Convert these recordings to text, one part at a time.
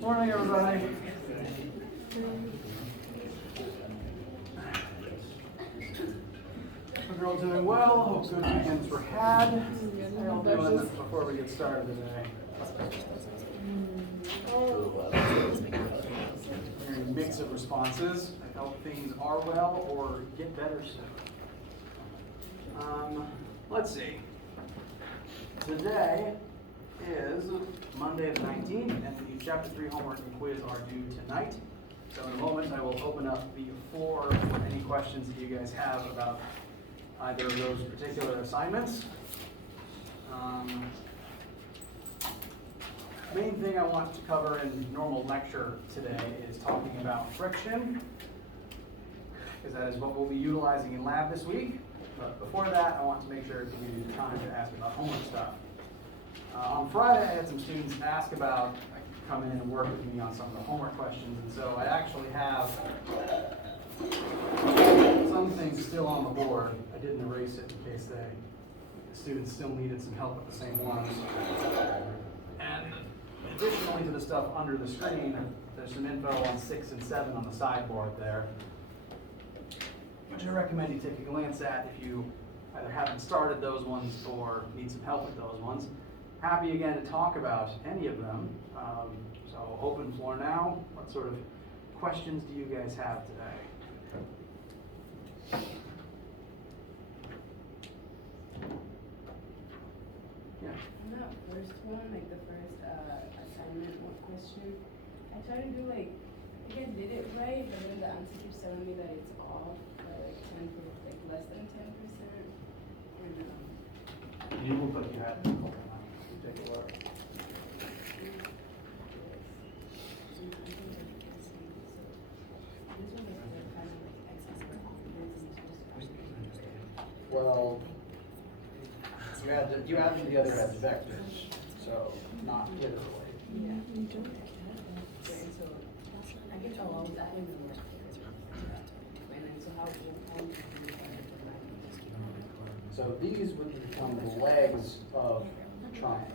Morning, everybody. Hope you're all doing well. Hope good weekends were had. How y'all doing before we get started today? Hearing a mix of responses. I hope things are well or get better soon. Let's see. Today is Monday the 19th, and the Chapter 3 homework and quiz are due tonight. So in a moment, I will open up the floor for any questions that you guys have about either of those particular assignments. Main thing I want to cover in normal lecture today is talking about friction, because that is what we'll be utilizing in lab this week. But before that, I want to make sure to give you time to ask about homework stuff. On Friday, I had some students ask about come in and work with me on some of the homework questions, and so I actually have some things still on the board. I didn't erase it in case the students still needed some help with the same ones. And additionally to the stuff under the screen, there's some info on 6 and 7 on the sideboard there, which I recommend you take a glance at if you either haven't started those ones or need some help with those ones. Happy again to talk about any of them. So open floor now. What sort of questions do you guys have today? Yeah. On that first one, like the first assignment one question, I tried to do I think I did it right, but then the answer keeps telling me that it's off by like 10%, like less than 10%. And You look like you had it. Take a look. Well, you added the other head's vectors, so not literally. yeah. Okay, so I get all of that in the work. And then so how do you do So these would become the legs of the triangle.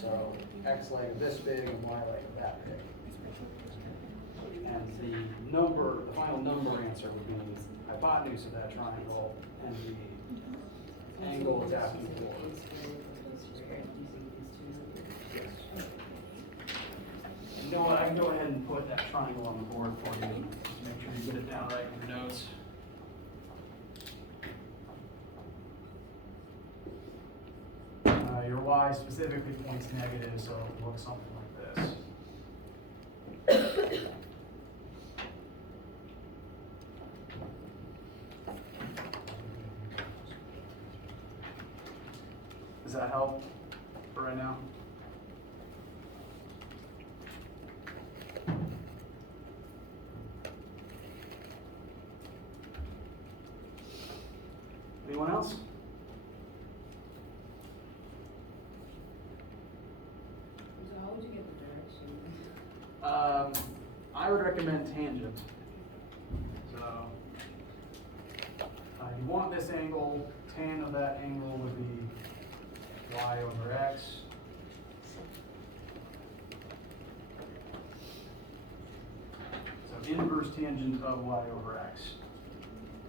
So X leg this big and Y leg that big. And the number, the final number answer would be the hypotenuse of that triangle and the angle it's asking for. You know what, I can go ahead and put that triangle on the board for you. Make sure you get it down right in your notes. Your Y specifically points negative, so it looks something like this. Does that help for right now? Anyone else? How would you get the direction? I would recommend tangent. So, you want this angle, tan of that angle would be y over x. So inverse tangent of y over x.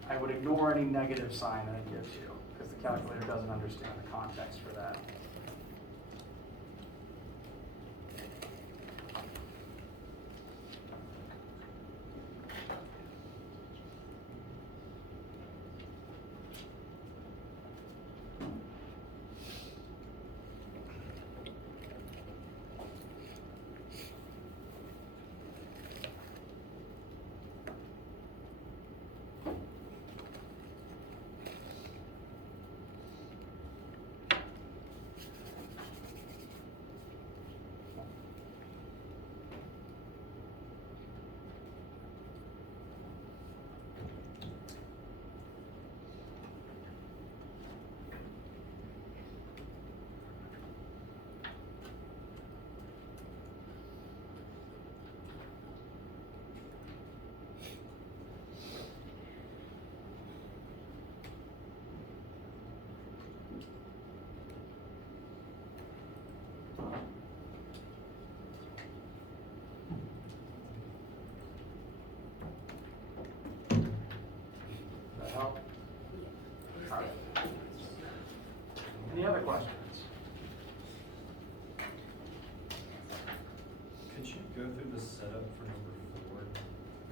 I would ignore any negative sign that it gives you, because the calculator doesn't understand the context for that.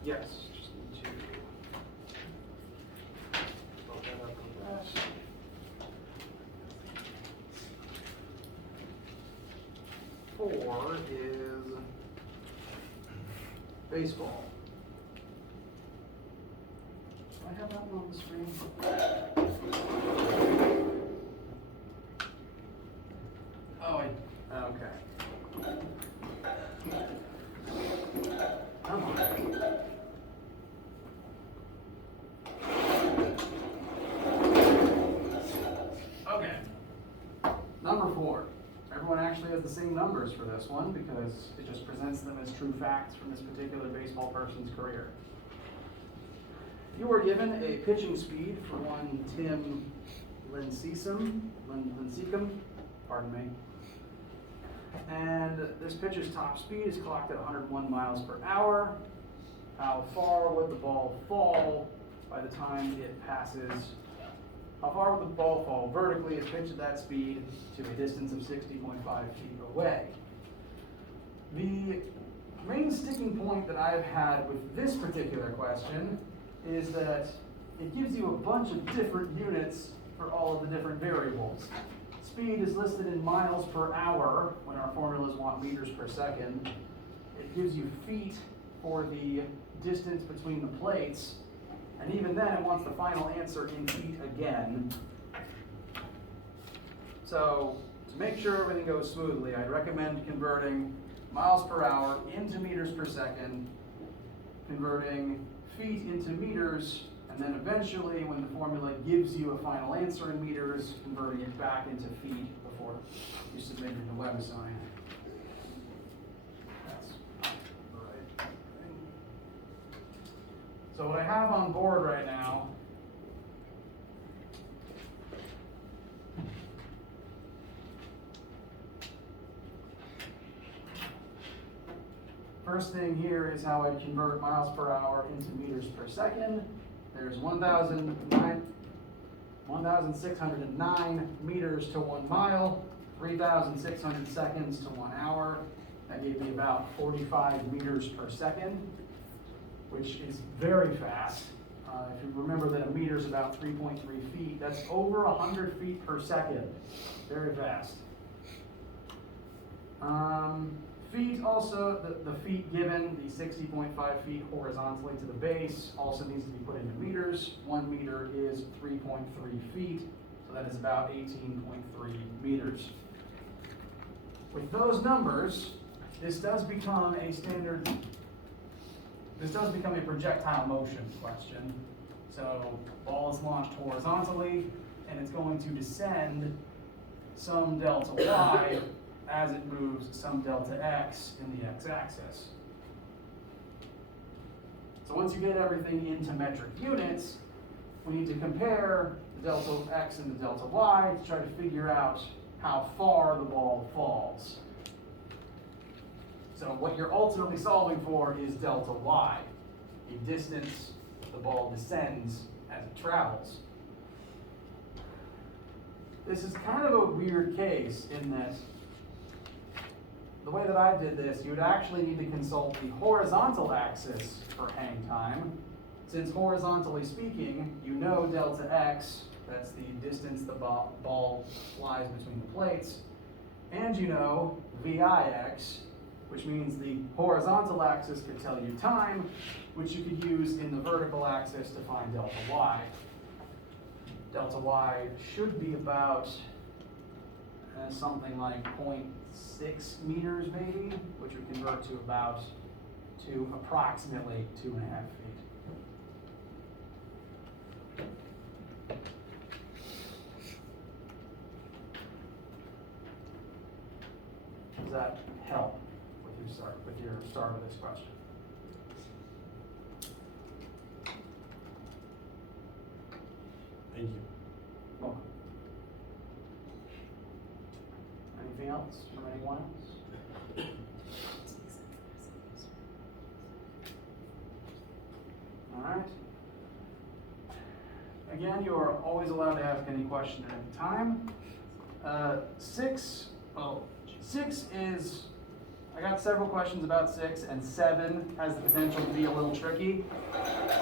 Yes, just need to load that up real fast. Four is baseball. Do I have that one on the screen? Oh, okay. Come on. Okay. Number 4. Everyone actually has the same numbers for this one because it just presents them as true facts from this particular baseball person's career. You were given a pitching speed for one Tim Lincecum, pardon me. And this pitcher's top speed is clocked at 101 miles per hour. How far would the ball fall by the time it passes? How far would the ball fall vertically if pitched at that speed to a distance of 60.5 feet away? The main sticking point that I've had with this particular question is that it gives you a bunch of different units for all of the different variables. Speed is listed in miles per hour when our formulas want meters per second. It gives you feet for the distance between the plates, and even then it wants the final answer in feet again. So to make sure everything goes smoothly, I'd recommend converting miles per hour into meters per second, converting feet into meters, and then eventually, when the formula gives you a final answer in meters, converting it back into feet before you submit your WebAssign. That's the right thing. So what I have on board right now first thing here is how I convert miles per hour into meters per second. There's 1,609 meters to 1 mile, 3,600 seconds to 1 hour. That gave me about 45 meters per second, which is very fast. If you remember that a meter is about 3.3 feet, that's over 100 feet per second. Very fast. Feet also, the feet given, the 60.5 feet horizontally to the base, also needs to be put into meters. 1 meter is 3.3 feet, so that is about 18.3 meters. With those numbers, this does become a projectile motion question. So, ball is launched horizontally, and it's going to descend some delta y as it moves some delta x in the x-axis. So once you get everything into metric units, we need to compare the delta x and the delta y to try to figure out how far the ball falls. So what you're ultimately solving for is delta y, the distance the ball descends as it travels. This is kind of a weird case in that the way that I did this, you would actually need to consult the horizontal axis for hang time. Since horizontally speaking, you know delta x, that's the distance the ball flies between the plates, and you know VIX, which means the horizontal axis could tell you time, which you could use in the vertical axis to find delta y. Delta y should be about something like 0.6 meters maybe, which would convert to approximately 2.5 feet. Does that help with your start of this question? Thank you. Welcome. Anything else from anyone else? All right. Again, you are always allowed to ask any question at any time. 6 is, I I got several questions about 6, and 7 has the potential to be a little tricky.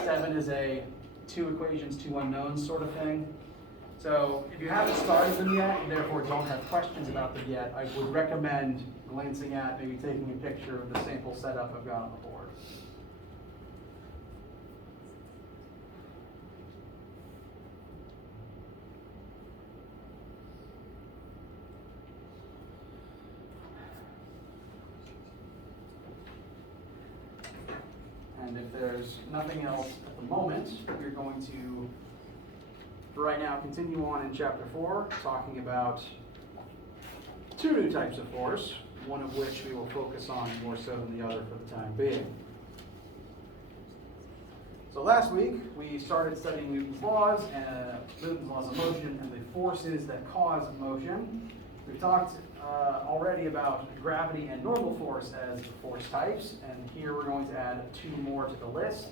7 is a 2 equations, 2 unknowns sort of thing. So if you haven't started them yet, and therefore don't have questions about them yet, I would recommend glancing at, maybe taking a picture of the sample setup I've got on the board. And if there's nothing else at the moment, we're going to, for right now, continue on in chapter 4, talking about 2 new types of force, one of which we will focus on more so than the other for the time being. So last week, we started studying Newton's laws of motion and the forces that cause motion. We've talked already about gravity and normal force as force types, and here we're going to add 2 more to the list.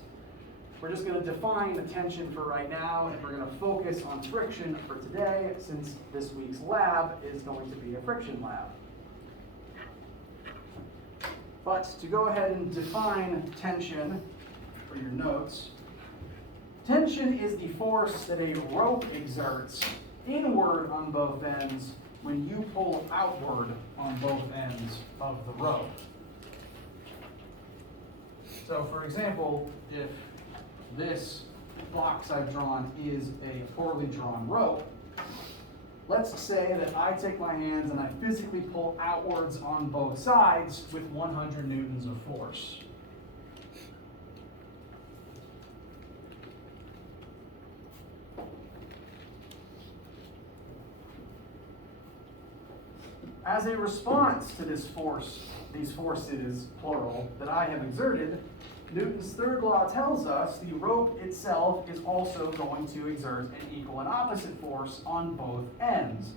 We're just going to define the tension for right now, and we're going to focus on friction for today, since this week's lab is going to be a friction lab. But to go ahead and define tension for your notes, tension is the force that a rope exerts inward on both ends when you pull outward on both ends of the rope. So for example, if this box I've drawn is a poorly drawn rope, let's say that I take my hands and I physically pull outwards on both sides with 100 newtons of force. As a response to this force, these forces, plural, that I have exerted, Newton's third law tells us the rope itself is also going to exert an equal and opposite force on both ends.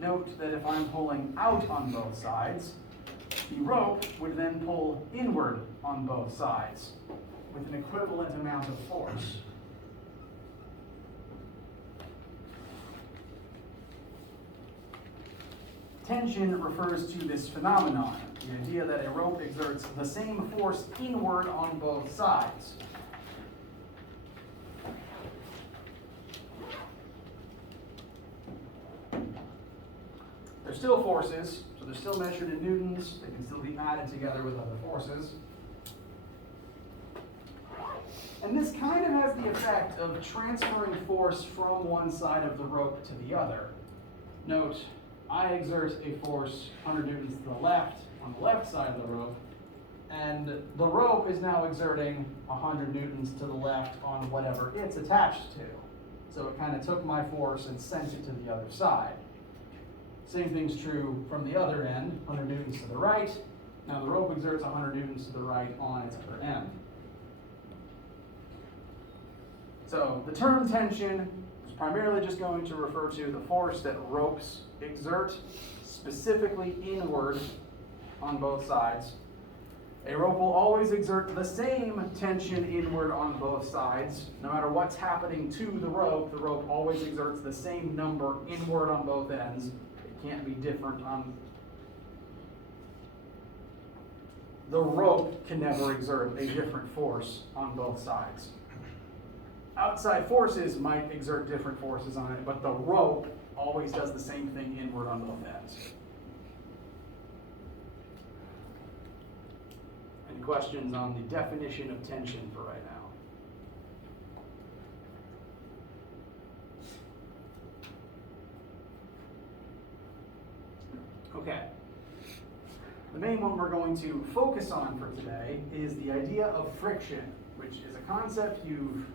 Note that if I'm pulling out on both sides, the rope would then pull inward on both sides with an equivalent amount of force. Tension refers to this phenomenon, the idea that a rope exerts the same force inward on both sides. They're still forces, so they're still measured in newtons. They can still be added together with other forces. And this kind of has the effect of transferring force from one side of the rope to the other. Note, I exert a force 100 newtons to the left on the left side of the rope, and the rope is now exerting 100 newtons to the left on whatever it's attached to. So it kind of took my force and sent it to the other side. Same thing's true from the other end, 100 newtons to the right. Now the rope exerts 100 newtons to the right on its other end. So the term tension is primarily just going to refer to the force that ropes exert, specifically inward on both sides. A rope will always exert the same tension inward on both sides. No matter what's happening to the rope always exerts the same number inward on both ends. It can't be different on... The rope can never exert a different force on both sides. Outside forces might exert different forces on it, but the rope always does the same thing inward on both ends. Any questions on the definition of tension for right now? Okay. The main one we're going to focus on for today is the idea of friction, which is a concept you've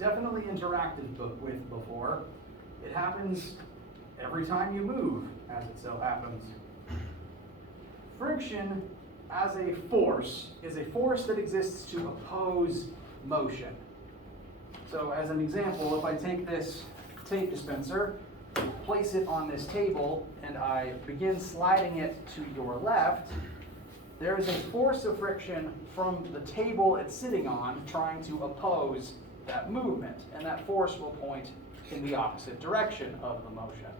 definitely interacted with before. It happens every time you move, as it so happens. Friction, as a force, is a force that exists to oppose motion. So as an example, if I take this tape dispenser, place it on this table, and I begin sliding it to your left, there is a force of friction from the table it's sitting on trying to oppose that movement, and that force will point in the opposite direction of the motion.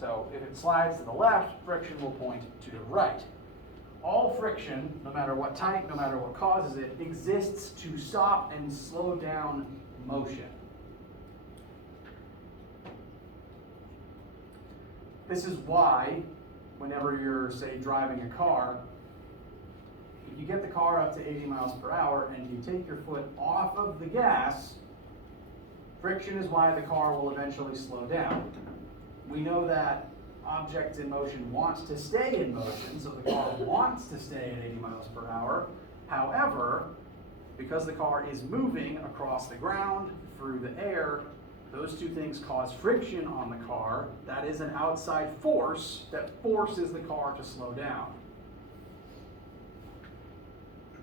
So if it slides to the left, friction will point to the right. all friction, no matter what type, no matter what causes it, exists to stop and slow down motion. This is why, whenever you're, say, driving a car, if you get the car up to 80 miles per hour and you take your foot off of the gas, friction is why the car will eventually slow down. We know that objects in motion want to stay in motion, so the car wants to stay at 80 miles per hour. However, because the car is moving across the ground, through the air, those two things cause friction on the car. That is an outside force that forces the car to slow down.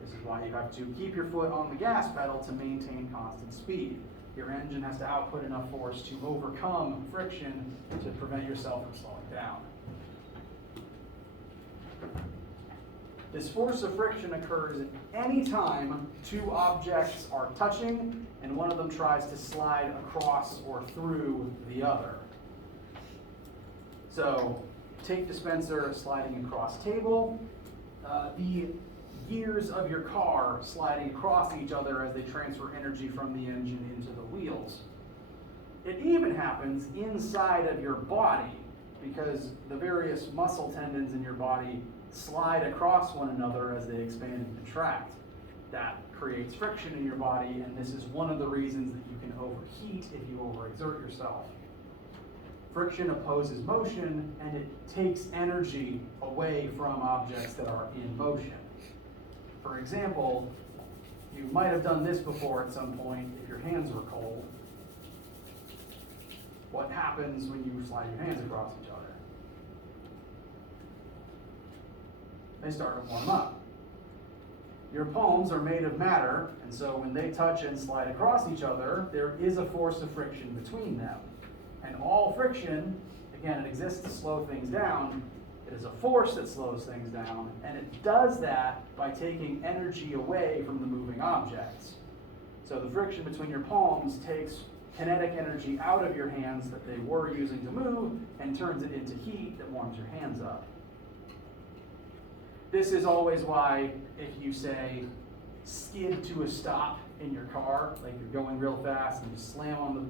This is why you have to keep your foot on the gas pedal to maintain constant speed. Your engine has to output enough force to overcome friction to prevent yourself from slowing down. This force of friction occurs any time two objects are touching and one of them tries to slide across or through the other. So, tape dispenser sliding across table, the gears of your car sliding across each other as they transfer energy from the engine into the wheels. It even happens inside of your body because the various muscle tendons in your body slide across one another as they expand and contract. That creates friction in your body, and this is one of the reasons that you can overheat if you overexert yourself. Friction opposes motion, and it takes energy away from objects that are in motion. For example, you might have done this before at some point if your hands were cold. What happens when you slide your hands across each other? They start to warm up. Your palms are made of matter, and so when they touch and slide across each other, there is a force of friction between them. And all friction, again, it exists to slow things down. It is a force that slows things down, and it does that by taking energy away from the moving objects. So the friction between your palms takes kinetic energy out of your hands that they were using to move and turns it into heat that warms your hands up. This is always why if you say skid to a stop in your car, like you're going real fast and you slam on the,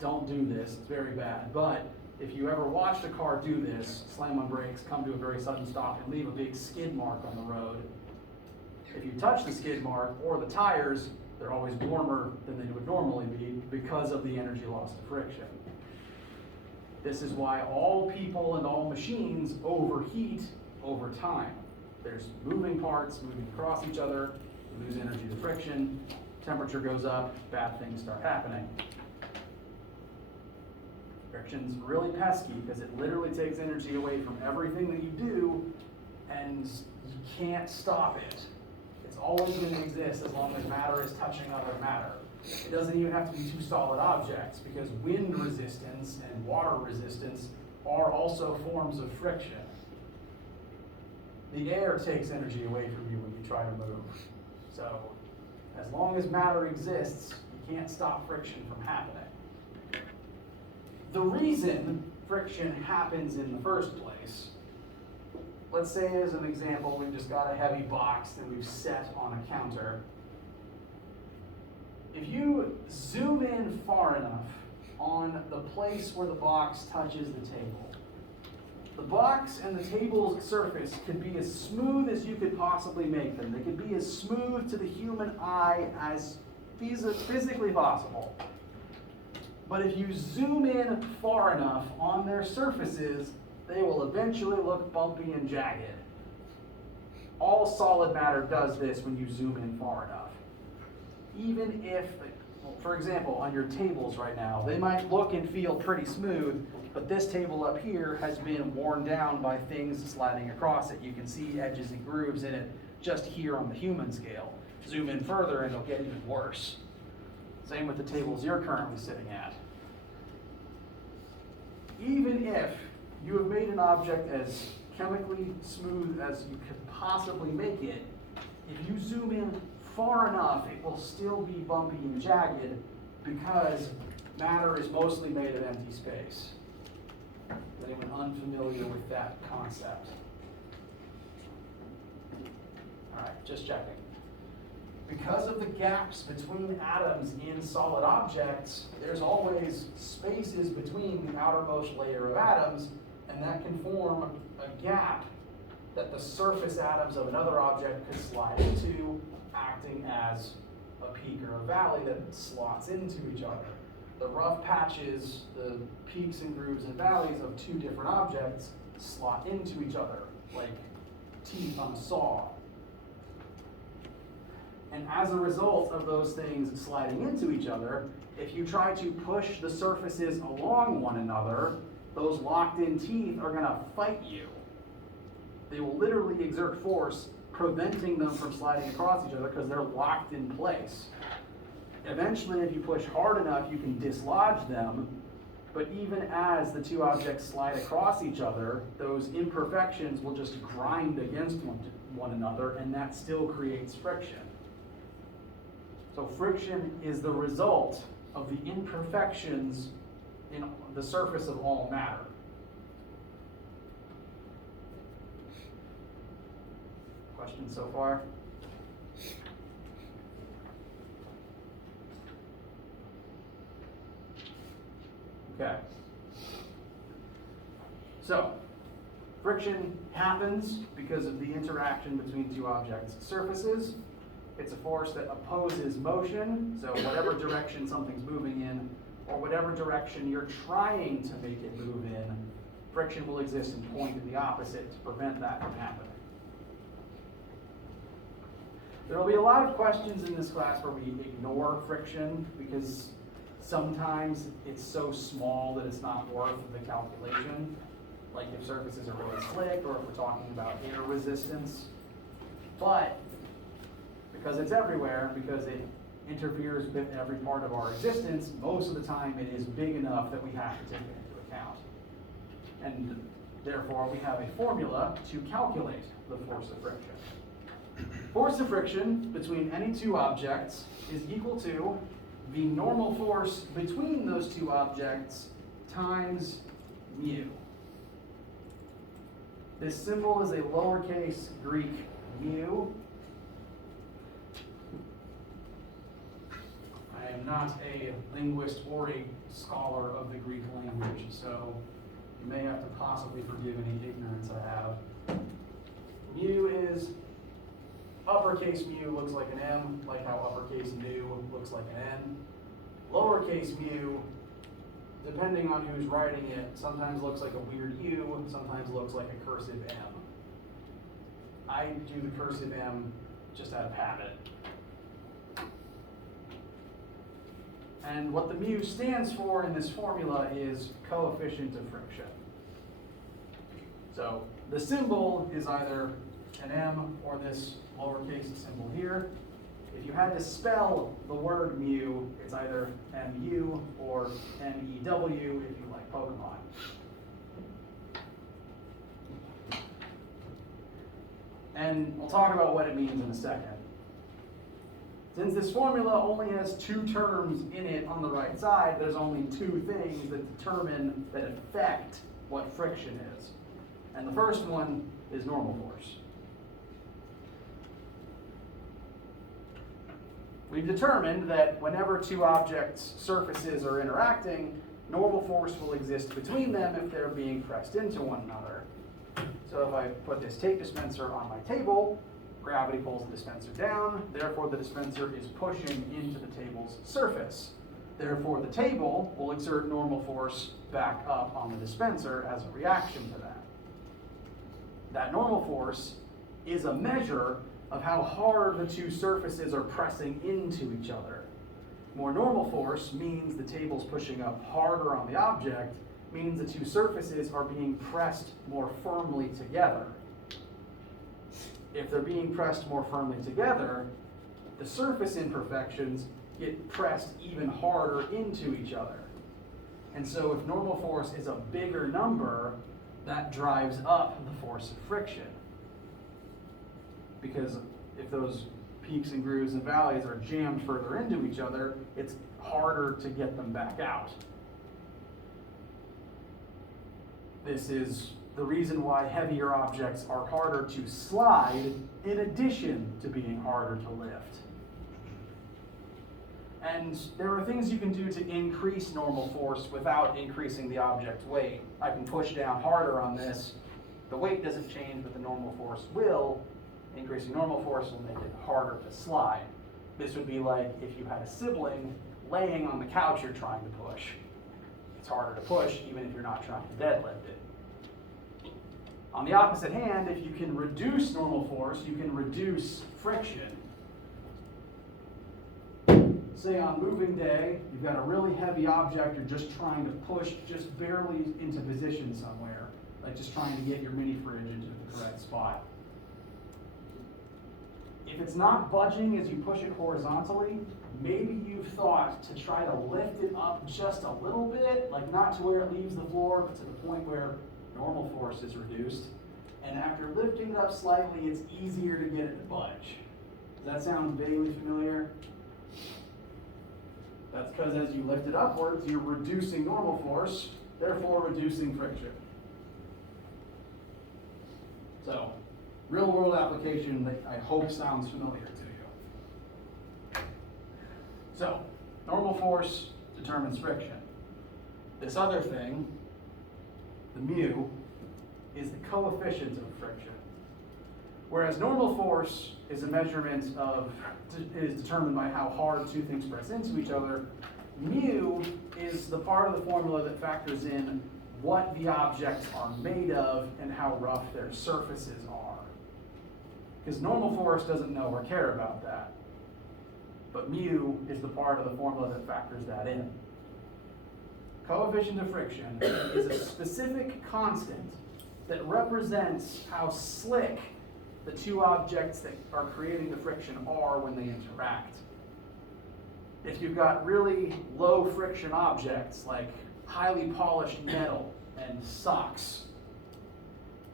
don't do this, it's very bad. But if you ever watched a car do this, slam on brakes, come to a very sudden stop and leave a big skid mark on the road, if you touch the skid mark or the tires, they're always warmer than they would normally be because of the energy loss to friction. This is why all people and all machines overheat over time. There's moving parts moving across each other, you lose energy to friction, temperature goes up, bad things start happening. Friction's really pesky because it literally takes energy away from everything that you do, and you can't stop it. It's always going to exist as long as matter is touching other matter. It doesn't even have to be two solid objects because wind resistance and water resistance are also forms of friction. The air takes energy away from you when you try to move. So, as long as matter exists, you can't stop friction from happening. The reason friction happens in the first place, let's say as an example, we've just got a heavy box that we've set on a counter. If you zoom in far enough on the place where the box touches the table, the box and the table's surface could be as smooth as you could possibly make them. They could be as smooth to the human eye as physically possible. But if you zoom in far enough on their surfaces, they will eventually look bumpy and jagged. All solid matter does this when you zoom in far enough. Even if, for example, on your tables right now, they might look and feel pretty smooth, but this table up here has been worn down by things sliding across it. You can see edges and grooves in it just here on the human scale. Zoom in further and it'll get even worse. Same with the tables you're currently sitting at. Even if you have made an object as chemically smooth as you could possibly make it, if you zoom in far enough, it will still be bumpy and jagged because matter is mostly made of empty space. Is anyone unfamiliar with that concept? Alright, just checking. Because of the gaps between atoms in solid objects, there's always spaces between the outermost layer of atoms, and that can form a gap that the surface atoms of another object could slide into, acting as a peak or a valley that slots into each other. The rough patches, the peaks and grooves and valleys of two different objects slot into each other, like teeth on a saw. And as a result of those things sliding into each other, if you try to push the surfaces along one another, those locked-in teeth are going to fight you. They will literally exert force, preventing them from sliding across each other because they're locked in place. Eventually, if you push hard enough, you can dislodge them, but even as the two objects slide across each other, those imperfections will just grind against one another, and that still creates friction. So friction is the result of the imperfections in the surface of all matter. Questions so far? Okay. So, friction happens because of the interaction between two objects' surfaces. It's a force that opposes motion, so whatever direction something's moving in, or whatever direction you're trying to make it move in, friction will exist and point in the opposite to prevent that from happening. There will be a lot of questions in this class where we ignore friction because sometimes it's so small that it's not worth the calculation. Like if surfaces are really slick or if we're talking about air resistance. But because it's everywhere, because it interferes with every part of our existence, most of the time it is big enough that we have to take it into account. And therefore we have a formula to calculate the force of friction. Force of friction between any two objects is equal to the normal force between those two objects times mu. This symbol is a lowercase Greek mu. I am not a linguist or a scholar of the Greek language, so you may have to possibly forgive any ignorance I have. Mu is uppercase mu looks like an M, like how uppercase nu looks like an N. Lowercase mu, depending on who's writing it, sometimes looks like a weird U, sometimes looks like a cursive M. I do the cursive M just out of habit. And what the mu stands for in this formula is coefficient of friction. So the symbol is either an M or this lowercase symbol here. If you had to spell the word mu, it's either MU or MEW if you like Pokemon. And I'll talk about what it means in a second. Since this formula only has two terms in it on the right side, there's only two things that affect what friction is. And the first one is normal force. We've determined that whenever two objects' surfaces are interacting, normal force will exist between them if they're being pressed into one another. So if I put this tape dispenser on my table, gravity pulls the dispenser down, therefore the dispenser is pushing into the table's surface. Therefore the table will exert normal force back up on the dispenser as a reaction to that. That normal force is a measure of how hard the two surfaces are pressing into each other. More normal force means the table's pushing up harder on the object, means the two surfaces are being pressed more firmly together. If they're being pressed more firmly together, the surface imperfections get pressed even harder into each other. And so if normal force is a bigger number, that drives up the force of friction. Because if those peaks and grooves and valleys are jammed further into each other, it's harder to get them back out. This is the reason why heavier objects are harder to slide in addition to being harder to lift. And there are things you can do to increase normal force without increasing the object's weight. I can push down harder on this. The weight doesn't change, but the normal force will. Increasing normal force will make it harder to slide. This would be like if you had a sibling laying on the couch you're trying to push. It's harder to push even if you're not trying to deadlift it. On the opposite hand, if you can reduce normal force, you can reduce friction. Say on moving day, you've got a really heavy object you're just trying to push just barely into position somewhere, like just trying to get your mini fridge into the correct spot. If it's not budging as you push it horizontally, maybe you've thought to try to lift it up just a little bit, like not to where it leaves the floor, but to the point where normal force is reduced. And after lifting it up slightly, it's easier to get it to budge. Does that sound vaguely familiar? That's because as you lift it upwards, you're reducing normal force, therefore reducing friction. So, real world application that I hope sounds familiar to you. So, normal force determines friction. This other thing, the mu, is the coefficient of friction. Whereas normal force is a measurement of, is determined by how hard two things press into each other, mu is the part of the formula that factors in what the objects are made of and how rough their surfaces are. Because normal force doesn't know or care about that. But mu is the part of the formula that factors that in. Coefficient of friction is a specific constant that represents how slick the two objects that are creating the friction are when they interact. If you've got really low friction objects like highly polished metal and socks,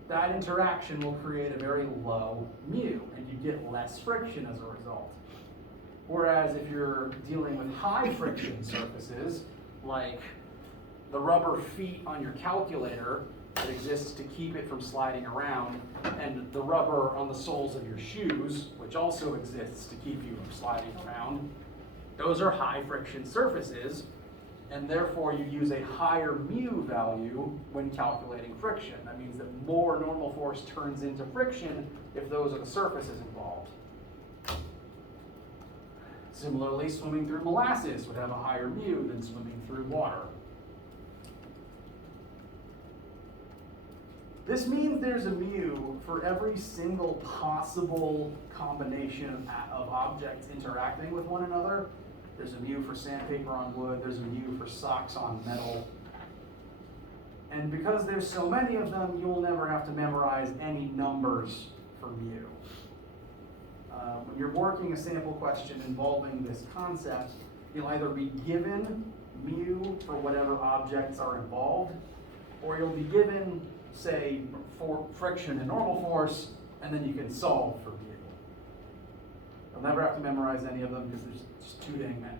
that interaction will create a very low mu, and you get less friction as a result. Whereas if you're dealing with high friction surfaces, like the rubber feet on your calculator that exists to keep it from sliding around, and the rubber on the soles of your shoes, which also exists to keep you from sliding around, those are high friction surfaces, and therefore you use a higher mu value when calculating friction. That means that more normal force turns into friction if those are the surfaces involved. Similarly, swimming through molasses would have a higher mu than swimming through water. This means there's a mu for every single possible combination of objects interacting with one another. There's a mu for sandpaper on wood, there's a mu for socks on metal. And because there's so many of them, you'll never have to memorize any numbers for mu. When you're working a sample question involving this concept, you'll either be given mu for whatever objects are involved, or you'll be given, say, for friction and normal force, and then you can solve for mu. You'll never have to memorize any of them because there's just too dang many.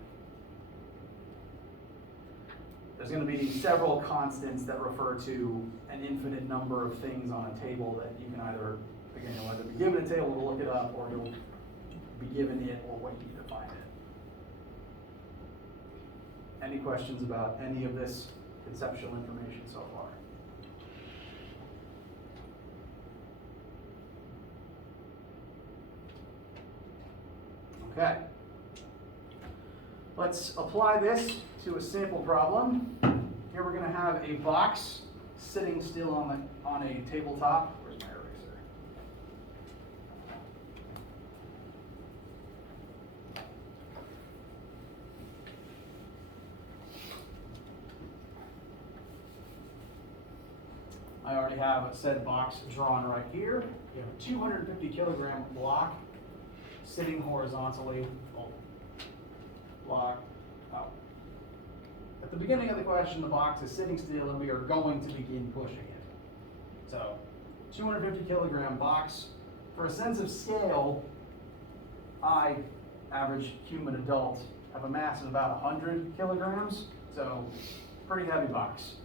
There's going to be several constants that refer to an infinite number of things on a table that you can either, again, you'll either be given a table to look it up, or you'll be given it or what you need to find it. Any questions about any of this conceptual information so far? Okay. Let's apply this to a sample problem. Here we're going to have a box sitting still on a tabletop. Where's my eraser? I already have a said box drawn right here. You have a 250 kilogram block sitting horizontally. Block out. At the beginning of the question, the box is sitting still and we are going to begin pushing it. So, 250 kilogram box. For a sense of scale, I, average human adult, have a mass of about 100 kilograms. So, pretty heavy box.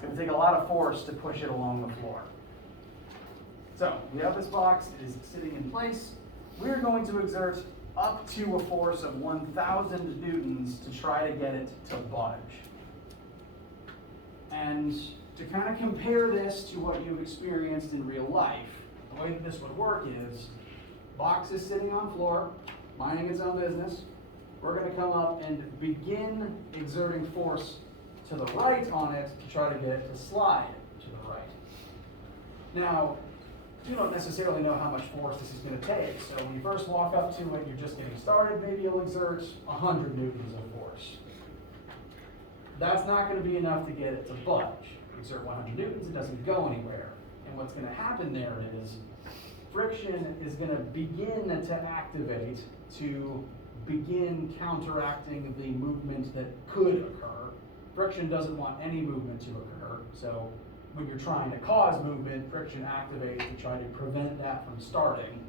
It's going to take a lot of force to push it along the floor. So we have this box, it is sitting in place. We're going to exert up to a force of 1,000 newtons to try to get it to budge. And to kind of compare this to what you've experienced in real life, the way that this would work is, box is sitting on floor, minding its own business. We're going to come up and begin exerting force to the right on it to try to get it to slide to the right. Now, you don't necessarily know how much force this is going to take, so when you first walk up to it, you're just getting started, maybe you'll exert 100 newtons of force. That's not going to be enough to get it to budge. You exert 100 newtons, it doesn't go anywhere. And what's going to happen there is friction is going to begin to activate to begin counteracting the movement that could occur. Friction doesn't want any movement to occur, so when you're trying to cause movement, friction activates to try to prevent that from starting.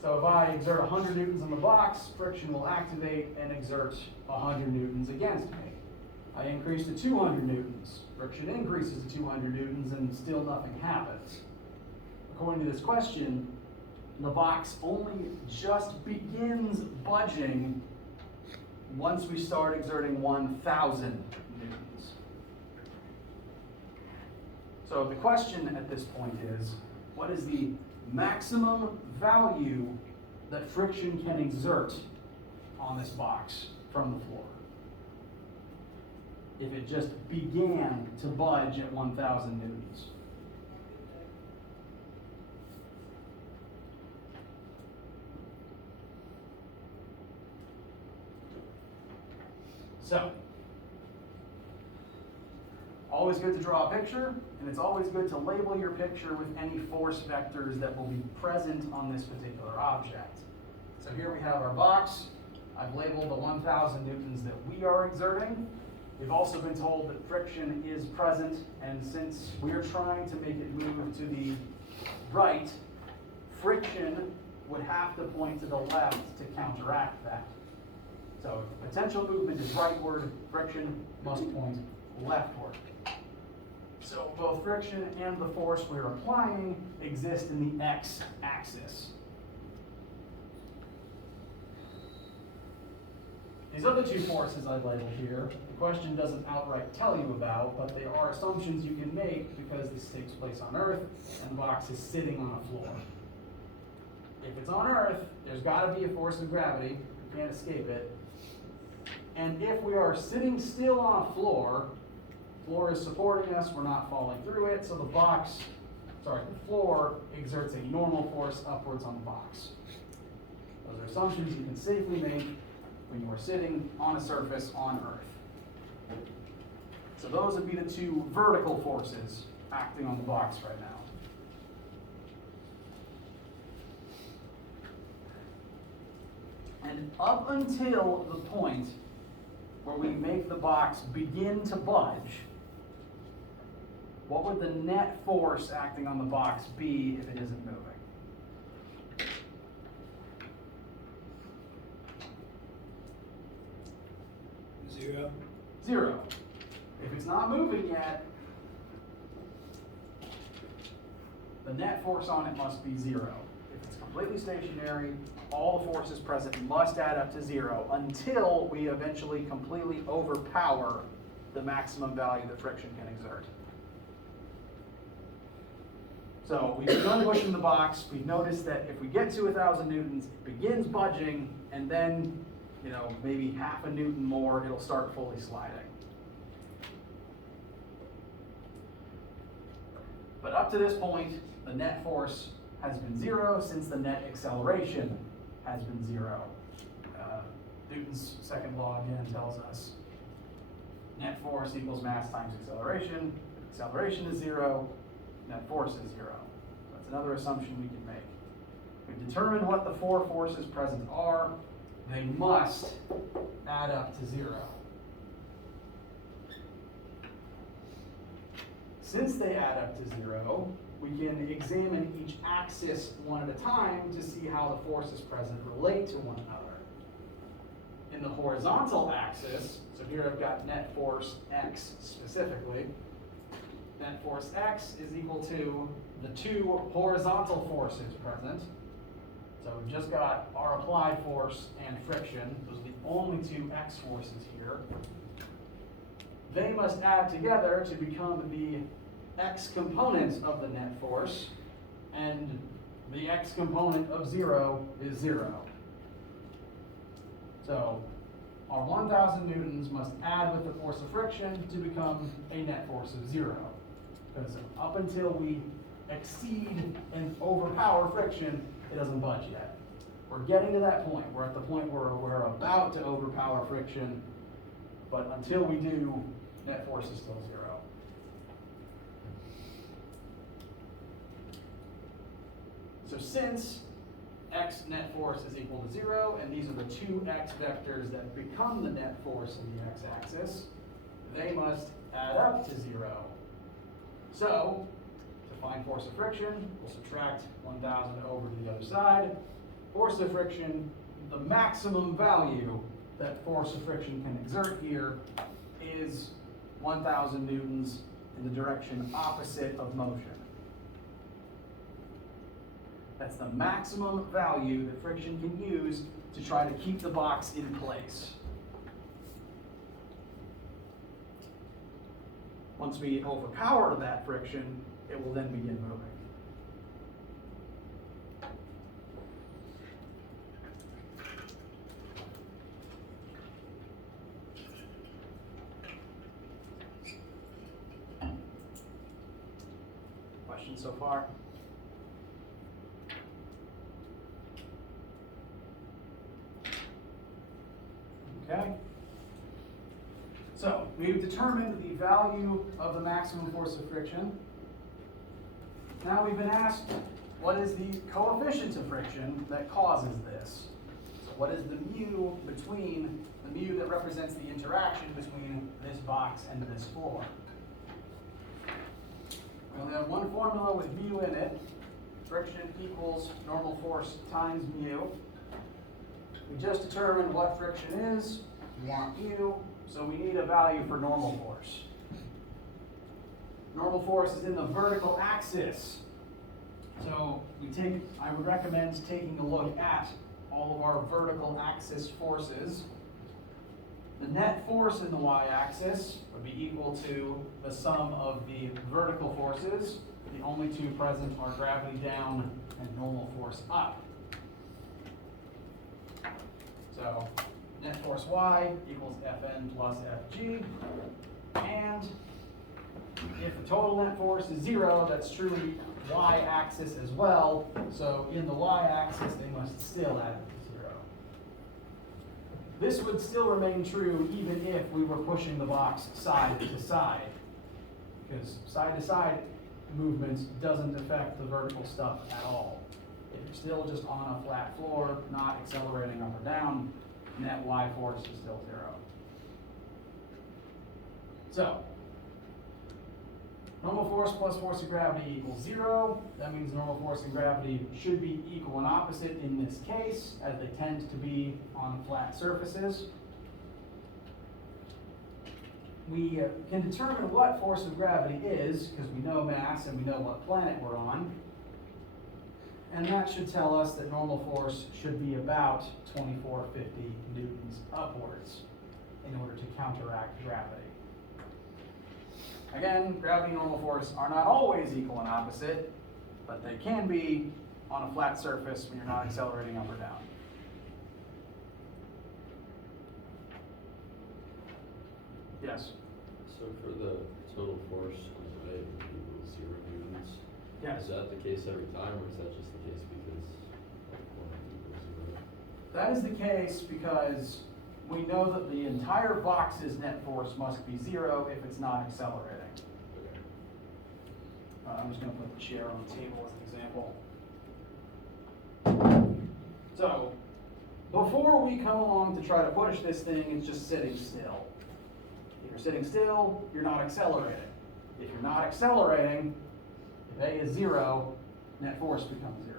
So if I exert 100 newtons on the box, friction will activate and exert 100 newtons against me. I increase to 200 newtons, friction increases to 200 newtons, and still nothing happens. According to this question, the box only just begins budging once we start exerting 1,000 newtons. So the question at this point is, what is the maximum value that friction can exert on this box from the floor if it just began to budge at 1,000 newtons? So, always good to draw a picture, and it's always good to label your picture with any force vectors that will be present on this particular object. So here we have our box. I've labeled the 1,000 newtons that we are exerting. We've also been told that friction is present, and since we're trying to make it move to the right, friction would have to point to the left to counteract that. So if potential movement is rightward, friction must point leftward. So both friction and the force we're applying exist in the x-axis. These other two forces I've labeled here, the question doesn't outright tell you about, but they are assumptions you can make because this takes place on Earth and the box is sitting on a floor. If it's on Earth, there's got to be a force of gravity, you can't escape it. And if we are sitting still on a floor is supporting us, we're not falling through it, so the floor exerts a normal force upwards on the box. Those are assumptions you can safely make when you are sitting on a surface on Earth. So those would be the two vertical forces acting on the box right now. And up until the point where we make the box begin to budge, what would the net force acting on the box be if it isn't moving? Zero. Zero. If it's not moving yet, the net force on it must be zero. If it's completely stationary, all the forces present must add up to zero until we eventually completely overpower the maximum value that friction can exert. So we've begun pushing the box. We've noticed that if we get to 1,000 newtons, it begins budging, and then, maybe half a newton more, it'll start fully sliding. But up to this point, the net force has been zero since the net acceleration has been zero. Newton's second law again tells us net force equals mass times acceleration. Acceleration is zero, net force is zero. That's another assumption we can make. We've determined what the four forces present are. They must add up to zero. Since they add up to zero, we can examine each axis one at a time to see how the forces present relate to one another. In the horizontal axis, so here I've got net force X specifically, net force X is equal to the two horizontal forces present. So we've just got our applied force and friction. Those are the only two X forces here. They must add together to become the X component of the net force, and the X component of 0 is 0. So our 1,000 newtons must add with the force of friction to become a net force of 0. Because up until we exceed and overpower friction, it doesn't budge yet. We're getting to that point. We're at the point where we're about to overpower friction, but until we do, net force is still 0. So since X net force is equal to 0, and these are the two X vectors that become the net force in the X-axis, they must add up to 0. So, to find force of friction, we'll subtract 1,000 over to the other side. Force of friction, the maximum value that force of friction can exert here is 1,000 newtons in the direction opposite of motion. That's the maximum value that friction can use to try to keep the box in place. Once we overpower that friction, it will then begin moving. Questions so far? Okay. So we've determined the value of the maximum force of friction. Now we've been asked, what is the coefficient of friction that causes this? So what is the mu between, the mu that represents the interaction between this box and this floor? We only have one formula with mu in it. Friction equals normal force times mu. We just determined what friction is. We want mu, so we need a value for normal force. Normal force is in the vertical axis. So I would recommend taking a look at all of our vertical axis forces. The net force in the y-axis would be equal to the sum of the vertical forces. The only two present are gravity down and normal force up. So net force y equals Fn plus Fg. And if the total net force is 0, that's truly y-axis as well. So in the y-axis, they must still add 0. This would still remain true even if we were pushing the box side to side, because side to side movement doesn't affect the vertical stuff at all. If you're still just on a flat floor, not accelerating up or down, net y force is still 0. So, normal force plus force of gravity equals 0. That means normal force and gravity should be equal and opposite in this case, as they tend to be on flat surfaces. We can determine what force of gravity is, because we know mass and we know what planet we're on. And that should tell us that normal force should be about 2450 newtons upwards in order to counteract gravity. Again, gravity and normal force are not always equal and opposite, but they can be on a flat surface when you're not accelerating up or down. Yes? So for the total force on the right equals 0 newtons, Yes. is that the case every time, or is that just the case because one equals 0? That is the case because we know that the entire box's net force must be 0 if it's not accelerating. Okay. I'm just going to put the chair on the table as an example. So, before we come along to try to push this thing, it's just sitting still. If you're sitting still, you're not accelerating. If you're not accelerating, if A is 0, net force becomes 0.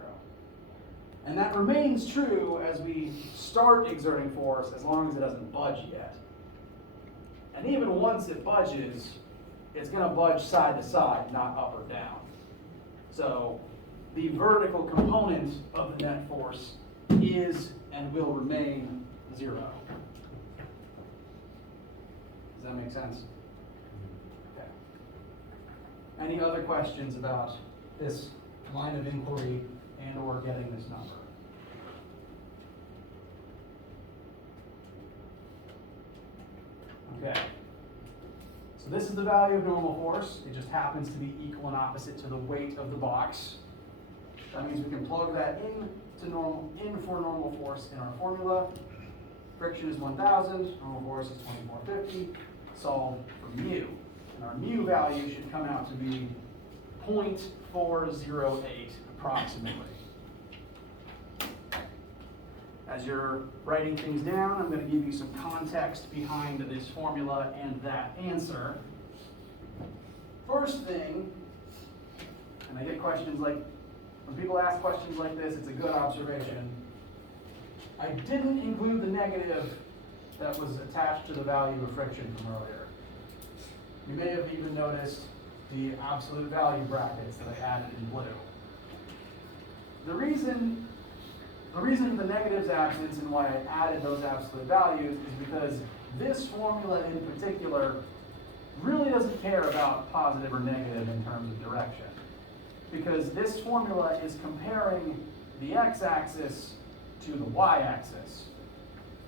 And that remains true as we start exerting force, as long as it doesn't budge yet. And even once it budges, it's gonna budge side to side, not up or down. So the vertical component of the net force is and will remain 0. Does that make sense? Okay. Any other questions about this line of inquiry and or getting this number? Okay. So this is the value of normal force. It just happens to be equal and opposite to the weight of the box. That means we can plug that in for normal force in our formula. Friction is 1,000, normal force is 2450. Solve for mu. And our mu value should come out to be 0.408 approximately. As you're writing things down, I'm going to give you some context behind this formula and that answer. First thing, and I get questions like, when people ask questions like this, it's a good observation. I didn't include the negative that was attached to the value of friction from earlier. You may have even noticed the absolute value brackets that I added in blue. The reason the negative's absence and why I added those absolute values is because this formula in particular really doesn't care about positive or negative in terms of direction. Because this formula is comparing the x-axis to the y-axis.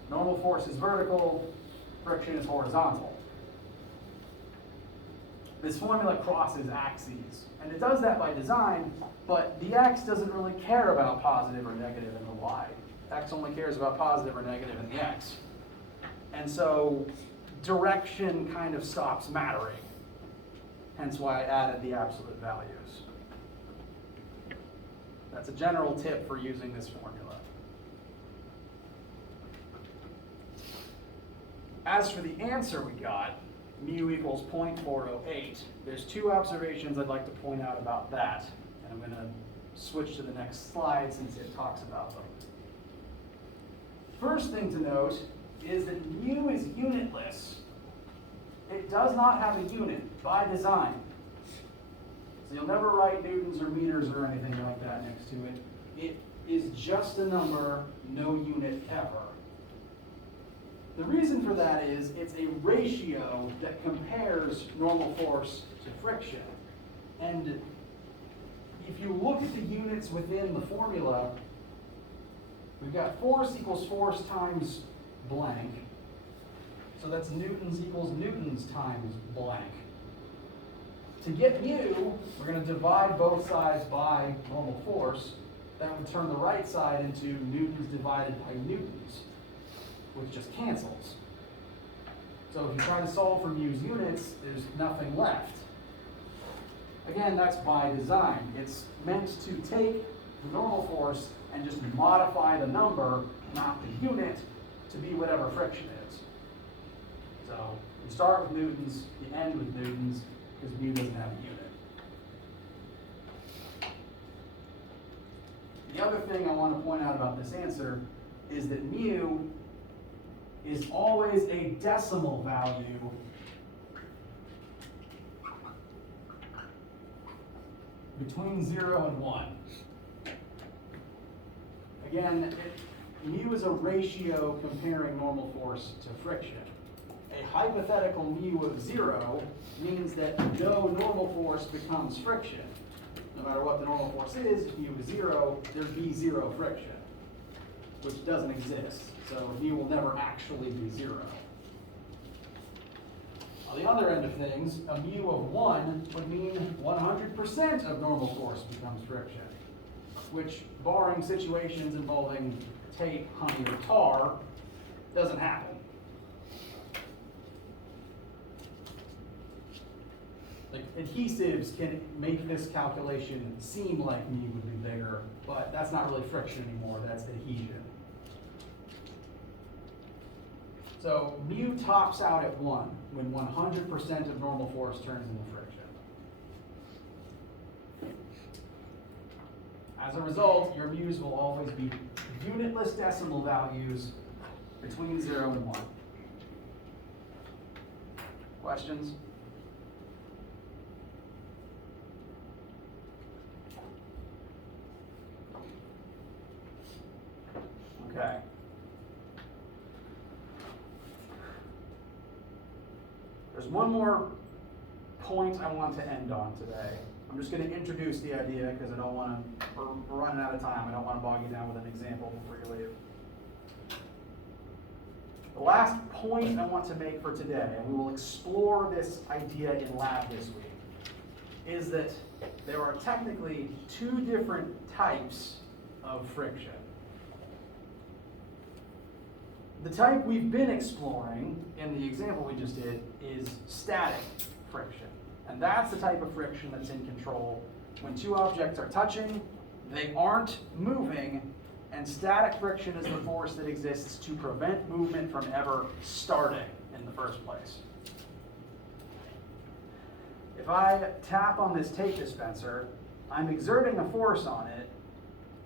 Normal force is vertical, friction is horizontal. This formula crosses axes, and it does that by design, but the x doesn't really care about positive or negative in the y. X only cares about positive or negative in the x. And so direction kind of stops mattering, hence why I added the absolute values. That's a general tip for using this formula. As for the answer we got, mu equals 0.408, there's two observations I'd like to point out about that. And I'm going to switch to the next slide since it talks about them. First thing to note is that mu is unitless. It does not have a unit by design. So you'll never write newtons or meters or anything like that next to it. It is just a number, no unit ever. The reason for that is it's a ratio that compares normal force to friction. And if you look at the units within the formula, we've got force equals force times blank. So that's newtons equals newtons times blank. To get mu, we're going to divide both sides by normal force. That would turn the right side into newtons divided by newtons, which just cancels. So if you try to solve for mu's units, there's nothing left. Again, that's by design. It's meant to take the normal force and just modify the number, not the unit, to be whatever friction is. So you start with newtons, you end with newtons, because mu doesn't have a unit. The other thing I want to point out about this answer is that mu is always a decimal value between 0 and 1. Again, mu is a ratio comparing normal force to friction. A hypothetical mu of 0 means that no normal force becomes friction. No matter what the normal force is, if mu is 0, there'd be 0 friction, which doesn't exist. So mu will never actually be 0. On the other end of things, a mu of 1 would mean 100% of normal force becomes friction, which, barring situations involving tape, honey, or tar, doesn't happen. Like, adhesives can make this calculation seem like mu would be bigger, but that's not really friction anymore, that's adhesion. So mu tops out at 1 when 100% of normal force turns into friction. As a result, your mu's will always be unitless decimal values between 0 and 1. Questions? There's one more point I want to end on today. I'm just going to introduce the idea because I don't want to, we're running out of time. I don't want to bog you down with an example before you leave. The last point I want to make for today, and we will explore this idea in lab this week, is that there are technically two different types of friction. The type we've been exploring in the example we just did is static friction. And that's the type of friction that's in control when two objects are touching, they aren't moving, and static friction is the force that exists to prevent movement from ever starting in the first place. If I tap on this tape dispenser, I'm exerting a force on it,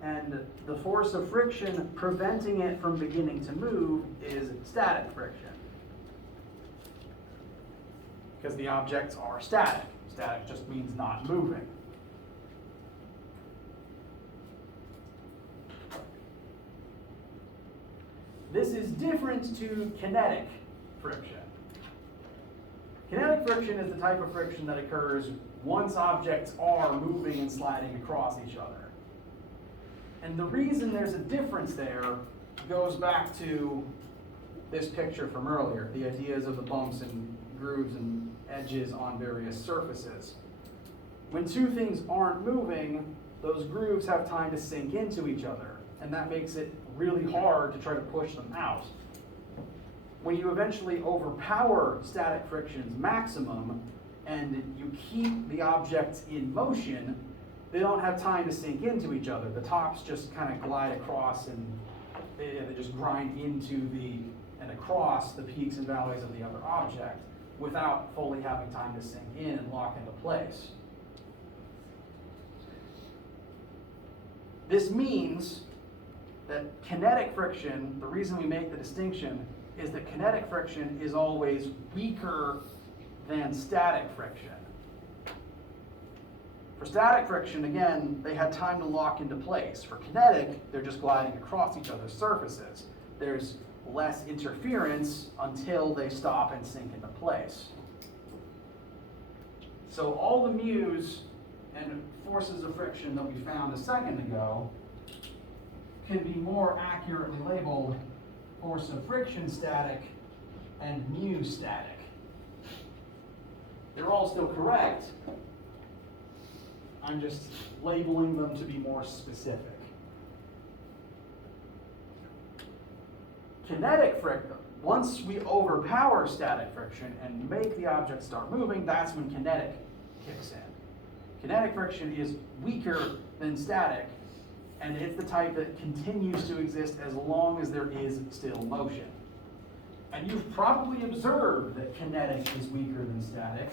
and the force of friction preventing it from beginning to move is static friction. Because the objects are static. Static just means not moving. This is different to kinetic friction. Kinetic friction is the type of friction that occurs once objects are moving and sliding across each other. And the reason there's a difference there goes back to this picture from earlier, the ideas of the bumps and grooves and edges on various surfaces. When two things aren't moving, those grooves have time to sink into each other, and that makes it really hard to try to push them out. When you eventually overpower static friction's maximum and you keep the objects in motion, they don't have time to sink into each other. The tops just kind of glide across and they just grind into and across the peaks and valleys of the other object without fully having time to sink in and lock into place. This means that kinetic friction, the reason we make the distinction, is that kinetic friction is always weaker than static friction. For static friction, again, they had time to lock into place. For kinetic, they're just gliding across each other's surfaces. There's less interference until they stop and sink into place. So all the mu's and forces of friction that we found a second ago can be more accurately labeled force of friction static and mu static. They're all still correct. I'm just labeling them to be more specific. Kinetic friction, once we overpower static friction and make the object start moving, that's when kinetic kicks in. Kinetic friction is weaker than static, and it's the type that continues to exist as long as there is still motion. And you've probably observed that kinetic is weaker than static.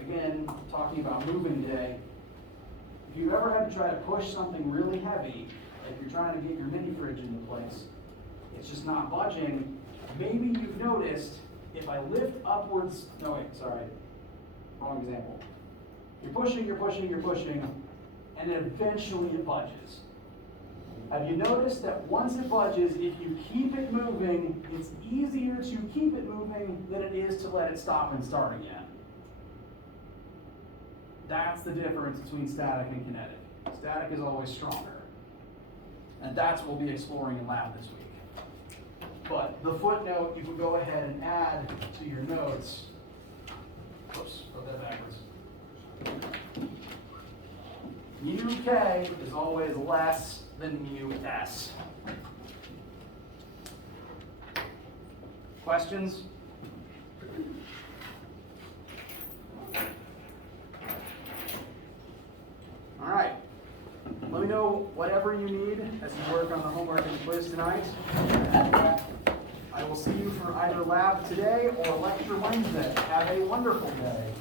Again, talking about moving today, if you've ever had to try to push something really heavy, like you're trying to get your mini fridge into place, it's just not budging, maybe you've noticed if I lift upwards, no wait, sorry, wrong example. You're pushing, and then eventually it budges. Have you noticed that once it budges, if you keep it moving, it's easier to keep it moving than it is to let it stop and start again? That's the difference between static and kinetic. Static is always stronger. And that's what we'll be exploring in lab this week. But the footnote you can go ahead and add to your notes. Oops, wrote that backwards. Mu K is always less than mu S. Questions? All right. Let me know whatever you need as you work on the homework and quiz tonight. I will see you for either lab today or lecture Wednesday. Have a wonderful day.